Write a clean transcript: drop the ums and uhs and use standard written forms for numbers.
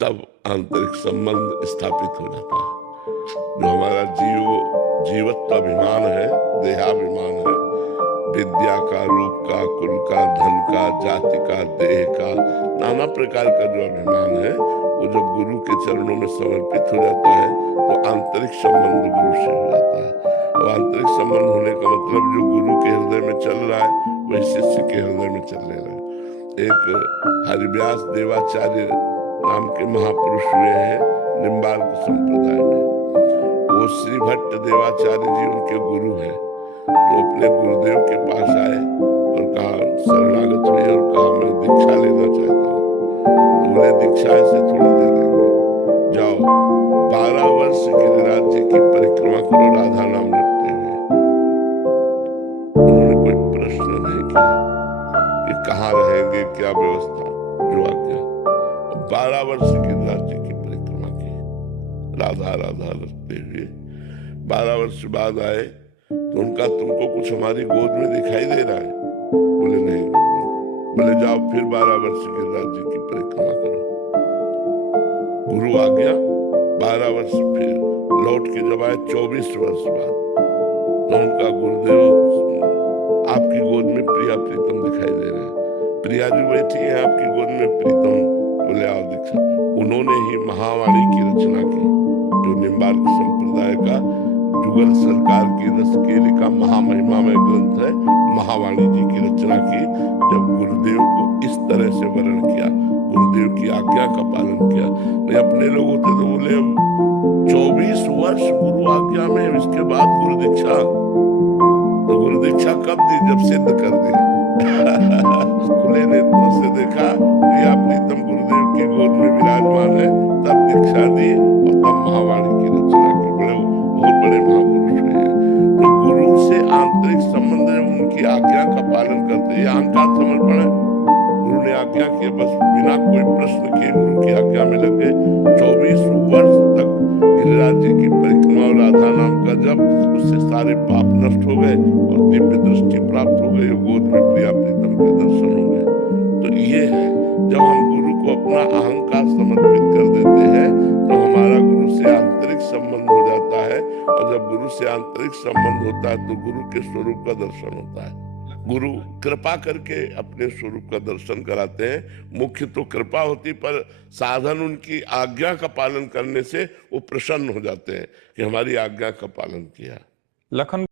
तब आंतरिक संबंध स्थापित हो जाता है। जो हमारा जीवत्व अभिमान है, देहाभिमान है, विद्या का, रूप का, कुल का, धन का, जाति का, देह का, नाना प्रकार का जो अभिमान है, वो जब गुरु के चरणों में समर्पित हो जाता है तो आंतरिक संबंध गुरु से हो जाता है। और आंतरिक संबंध होने का मतलब जो गुरु के हृदय में चल रहा है वही शिष्य के हृदय में चलने लगे। एक हरिव्यास देवाचार्य नाम के महापुरुष हुए हैं निम्बार्क संप्रदाय में। वो श्री भट्ट देवाचार्य जी उनके गुरु हैं। तो अपने गुरुदेव के पास आए और कहा, शरणागत हुए और कहा मैं दीक्षा लेना चाहता हूँ। तो बोले दीक्षा ऐसे थोड़ी दे देंगे, जाओ 12 वर्ष गिरिराज जी की परिक्रमा करो राधा नाम रखते हुए। उन्होंने कोई प्रश्न नहीं किया कि कहाँ रहेंगे, क्या व्यवस्था, जो आज्ञा। 12 वर्ष गिरिराज जी की परिक्रमा की, राधा राधा रखते हुए। 12 वर्ष बाद आए तो उनका, तुमको कुछ हमारी गोद में दिखाई दे रहा है? बोले नहीं। बोले जाओ फिर 12 वर्ष गिरिराज जी की परिक्रमा करो। गुरु आ गया। 12 वर्ष फिर लौट के जब आए 24 वर्ष बाद, तो उनका गुरुदेव, आपकी गोद में प्रिया प्रीतम दिखाई दे रहे हैं, प्रिया जी बैठी है आपकी गोद में, प्रीतम। बोले आओ दीक्षा। उन्होंने ही महावाणी की रचना की, जो निम्बार्क संप्रदाय का जुगल सरकार की रस केली का महामहिमामय ग्रंथ है। महावाणी जी की रचना की। जब गुरुदेव को इस तरह से वर्ण किया, गुरुदेव की आज्ञा का पालन किया। नहीं अपने लोग होते तो बोले 24 वर्ष गुरु आज्ञा में, इसके बाद गुरु दीक्षा। तो गुरु दीक्षा कब दी? जब सिद्ध कर दी। खुले नेत्रों से देखा प्रिया प्रीतम गुरुदेव की गोद में विराजमान है, तब दीक्षा दी और तब महावाणी की रचना की। बहुत बड़े महापुरुष हैं। तो गुरु से आंतरिक संबंध है, उनकी आज्ञा का पालन करते हैं। अहंकार समर्पण है। गुरु ने आज्ञा की, बस बिना कोई प्रश्न किए गुरु की आज्ञा में लग गए। 24 वर्ष तक गिरिराज जी की परिक्रमा और राधा नाम का जब, उससे सारे पाप नष्ट हो गए और दिव्य दृष्टि प्राप्त हो गई, गोद में प्रिया प्रीतम के दर्शन हो गए। तो ये है, जब हम गुरु को अपना अहंकार समर्पित कर देते हैं तो हमारा गुरु से आंतरिक संबंध हो जाता है। और जब गुरु से आंतरिक संबंध होता है तो गुरु के स्वरूप का दर्शन होता है। गुरु कृपा करके अपने स्वरूप का दर्शन कराते हैं। मुख्य तो कृपा होती, पर साधन उनकी आज्ञा का पालन करने से वो प्रसन्न हो जाते हैं कि हमारी आज्ञा का पालन किया। लखन